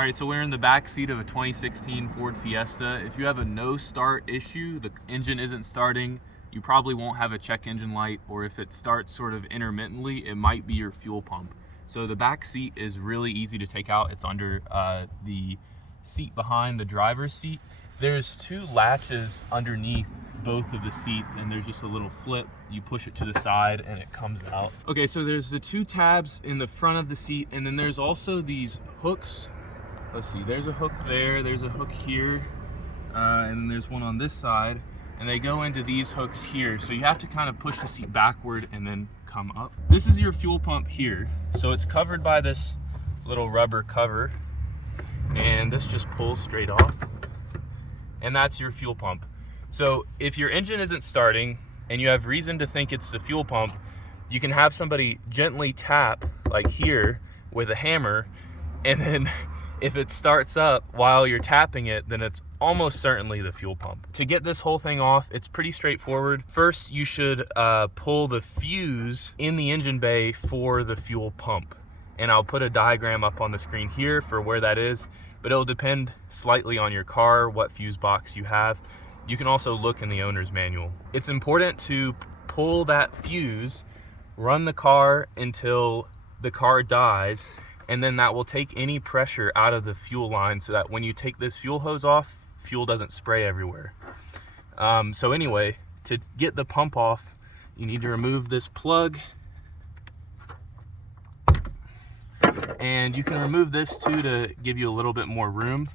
All right, so we're in the back seat of a 2016 Ford Fiesta. If you have a no start issue, the engine isn't starting, you probably won't have a check engine light, or if it starts sort of intermittently, it might be your fuel pump. So the back seat is really easy to take out. It's under the seat behind the driver's seat. There's two latches underneath both of the seats, and there's just a little flip. You push it to the side and it comes out. Okay, so there's the two tabs in the front of the seat, and then there's also these hooks. Let's see, there's a hook there, there's a hook here, and then there's one on this side, and they go into these hooks here. So you have to kind of push the seat backward and then come up. This is your fuel pump here. So it's covered by this little rubber cover, and this just pulls straight off, and that's your fuel pump. So if your engine isn't starting and you have reason to think it's the fuel pump, you can have somebody gently tap like here with a hammer, and then if it starts up while you're tapping it, then it's almost certainly the fuel pump. To get this whole thing off, it's pretty straightforward. First, you should pull the fuse in the engine bay for the fuel pump. And I'll put a diagram up on the screen here for where that is, but it'll depend slightly on your car, what fuse box you have. You can also look in the owner's manual. It's important to pull that fuse, run the car until the car dies, and then that will take any pressure out of the fuel line so that when you take this fuel hose off, fuel doesn't spray everywhere. So anyway, to get the pump off, you need to remove this plug. And you can remove this too to give you a little bit more room.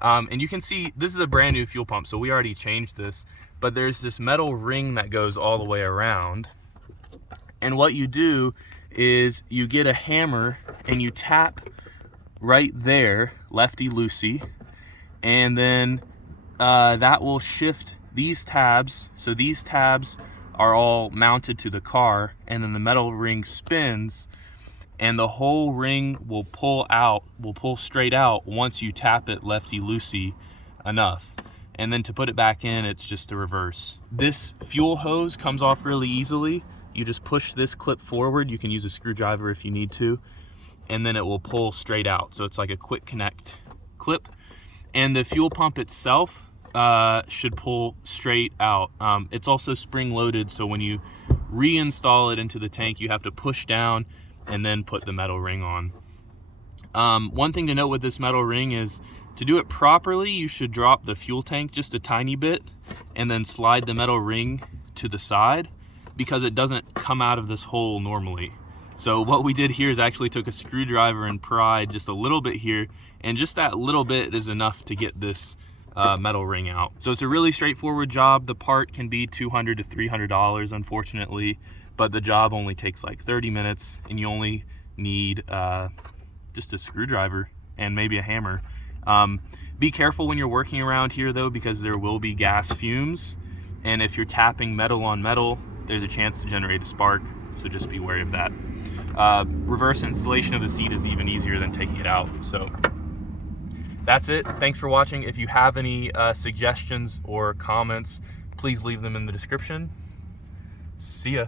And you can see this is a brand new fuel pump, so we already changed this, but there's this metal ring that goes all the way around. And what you do is you get a hammer and you tap right there, lefty-loosey, and then that will shift these tabs. So these tabs are all mounted to the car, and then the metal ring spins, and the whole ring will pull straight out once you tap it lefty-loosey enough. And then to put it back in, it's just a reverse. This fuel hose comes off really easily. You just push this clip forward. You can use a screwdriver if you need to, and then it will pull straight out. So it's like a quick connect clip. And the fuel pump itself should pull straight out. It's also spring loaded, so when you reinstall it into the tank, you have to push down and then put the metal ring on. One thing to note with this metal ring is to do it properly, you should drop the fuel tank just a tiny bit and then slide the metal ring to the side, because it doesn't come out of this hole normally. So what we did here is actually took a screwdriver and pried just a little bit here, and just that little bit is enough to get this metal ring out. So it's a really straightforward job. The part can be $200 to $300, unfortunately, but the job only takes like 30 minutes, and you only need just a screwdriver and maybe a hammer. Be careful when you're working around here though, because there will be gas fumes, and if you're tapping metal on metal, there's a chance to generate a spark, so just be wary of that. Reverse installation of the seat is even easier than taking it out. So that's it. Thanks for watching. If you have any suggestions or comments, please leave them in the description. See ya.